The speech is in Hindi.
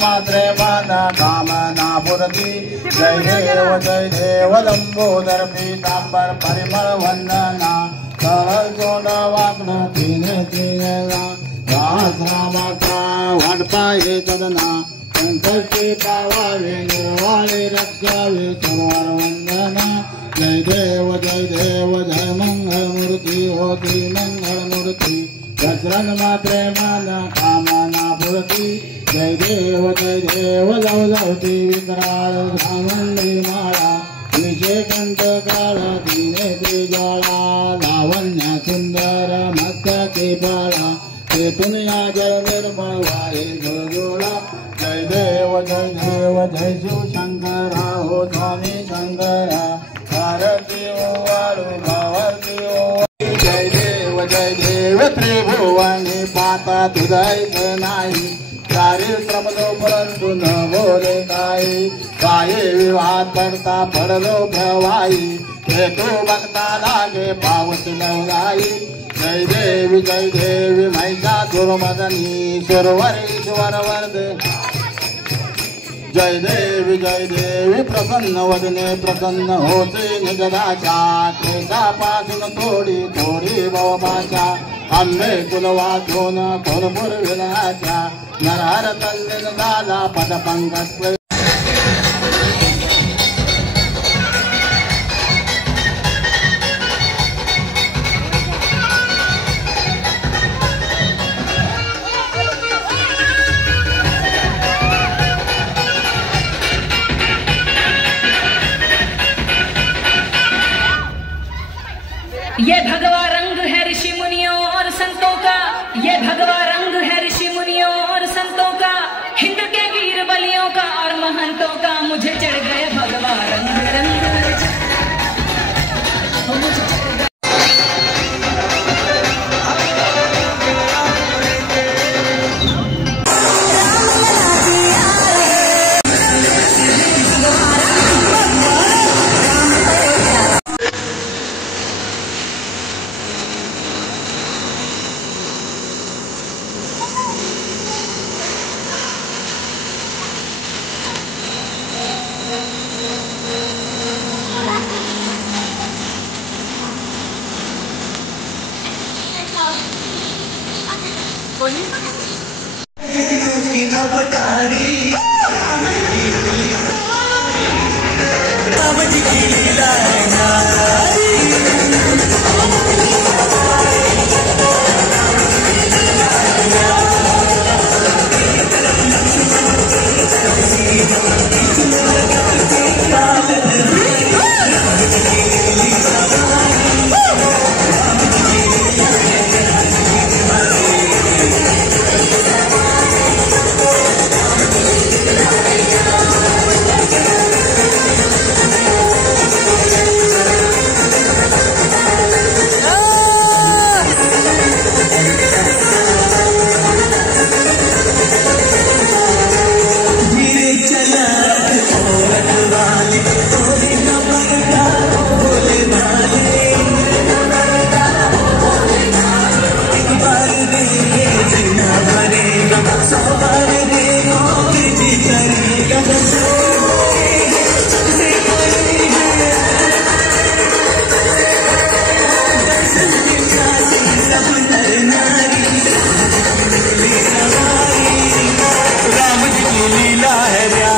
मात्रे माना कामना पुरती जय देव लंबोदर पीतांबर परिमळ वंदना सरळ जोड वाकणं तिने तिनेला रामाचा वाटपाये सदना संकष्टी पावावे निर्वाळे रक्षावे सर्वार वंदना जय देव जय मंगल मूर्ती होती मंगल मूर्ती दशरथ मात्रे माना कामना पुरती जय देव लवलवती विकराळ घामंडी माळा विषय कंठ काळ तिने त्रिजाळा लावण्य सुंदर मस्तके बाळा तेथून या जल निर्मळ वारे जोडा जय देव जय शिव शंकरा हो स्वामी शंकरा भारती वाळू भावती जय देव त्रिभुवनी पाता तुझायचं नाही चारित्रमलो परंतु न बोले काही विवाद पडता पडलो भवाई हे तू बघता लागे पावस लवलाई जय देवी महिषासुर मदनी सुरवरेश्वर वरदे जय देवी प्रसन्न वदने प्रसन्न होते निजदाच्या केशापासून थोडी भवभाषा आंबे कुल वाचून कोरपूर विलाच्या नरहर तल्लीन झाला पदपंकज ये भगवा रंग है ऋषि मुनियों और संतों का, ये भगवा रंग है ऋषि मुनियों और संतों का, हिंद के वीर बलियों का और महंतों का। मुझे चढ़ गए भगवा रंग मुझे चढ़ गए। लीला है।